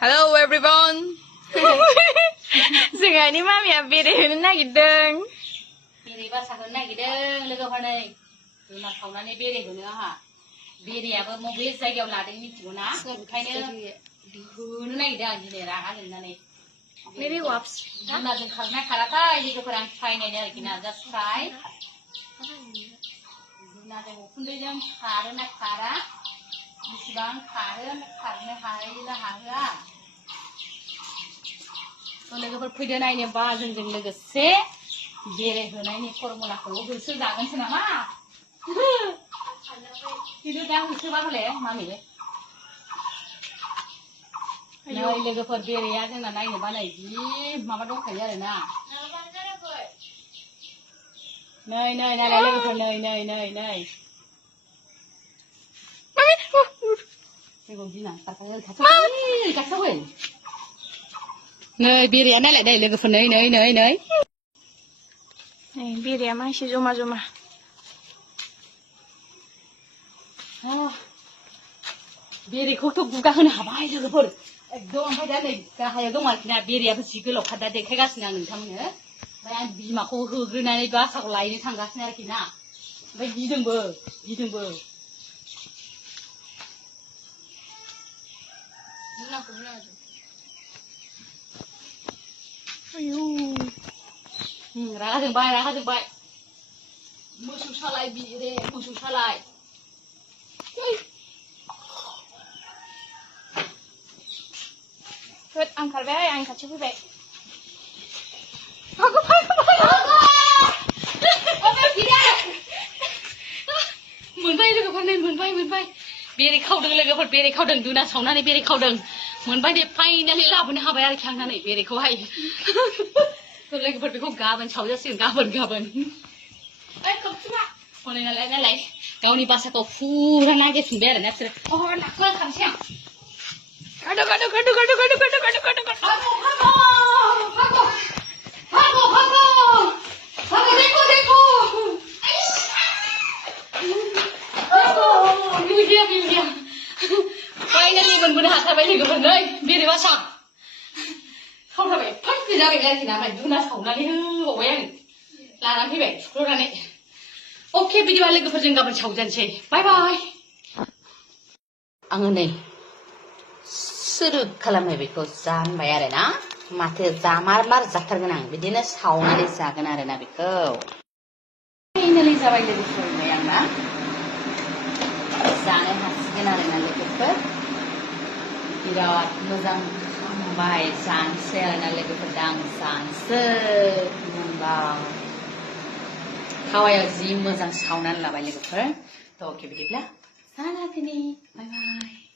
Hello everyone. जोंहानि मामिया बेरायहैनो नागिरदों। बेरायबा सागोन नागिरदों लोगोफोर नै जुनार सावनानै बेरायहोनो आहा बेरायाबो बबे जायगायाव लादों मिथिगौ ना ओंखायनो होनो नागिरदों आं दिनै रागा जोंनानै Maybe waps. जुनारजों खारनाय खाराथाय लोगोफोर आं ट्राइ नायनो आरोखि ना जास्ट ट्राइ जुनारजों उखुन्दैजों खारोना खारा बेसेबां खारनो हायोना हाहोआ लोगोफोर फैदो नायनो बा जोंजों लोगोसे बेरायहोनायनि फर्मुलाखौ होसो जागोनसो नामा खिन्थु दा होसोबा हले मामि नै लोगोफोर बेराया जोंना नायनोबा नै जि माबा दंखायो आरोना नै नै नायलाय लोगोफोर नै नै नै नै जोंखौ गिना खारखायो नै बेराया नायलाय नै लोगोफोर नै नै नै नै नै बेराया मानसि जमा जमा बेरेखौथ' गुगा होनो हाबाय लोगोफोर एकदम ओमफ्राय दा नै गाहायाव दं आरोखि ना बेरेयाबो जि गोलावखा दा देखायगासिनो आं नोंथांमोननो ओमफ्राय आं बिमाखौ होग्रोनानै बासाखौ लायनो थांगासिनो आरोखि ना ओमफ्राय गिदोंबो आयौ रागा जोंबाय मोसौ सालाय बेरे मोसौ सालाय होद आं खारबाय आं खाथियाव फैबाय मोनबाय लोगोफोर नै मोनबाय बेरे खावदों लोगोफोर बेरे खावदों दुना सावनानै बेरे खावदों मोनबाय दे फाइनालि लाबोनो हाबाय आरोखि आं नै बेरेखौहाय लोगोफोर बेखौ गाबोन सावजासिगोन गाबोन हनै नालाय गावनि बासाखौ फुरा नागिरफिनबाय आरोना बिसोरो नाखौ खानसै आं फाइनालि मोनबोनो हाथारबाय लोगोफोर नै बेरे बासा खावथारबाय एफा गिदिर जाबाय आरोखि ना ओमफ्राय दुना सावनानै होबावबाय आं लानानै फैबाय थुख्र'नानै अके बिदिबा लोगोफोरजों गाबोन सावजानोसै बाय बाय आङो नै सोरोब खालामबाय बेखौ जानबाय आरोना माथो जामार जाथारगोन आं बिदिनो सावनानै जागोन आरोना बेखौ फाइनालि जाबाय लोगोफोर नै आंना जानो हासिगोन आरोना लोगोफोर बिराद मोजां खामबाय जानोसै आरोना लोगोफोर दा आं जानोसै मोनबाय हावायाव जि मोजां सावनानै लाबाय लोगोफोर थ' अके बिदिब्ला जाना फैनि बाय बाय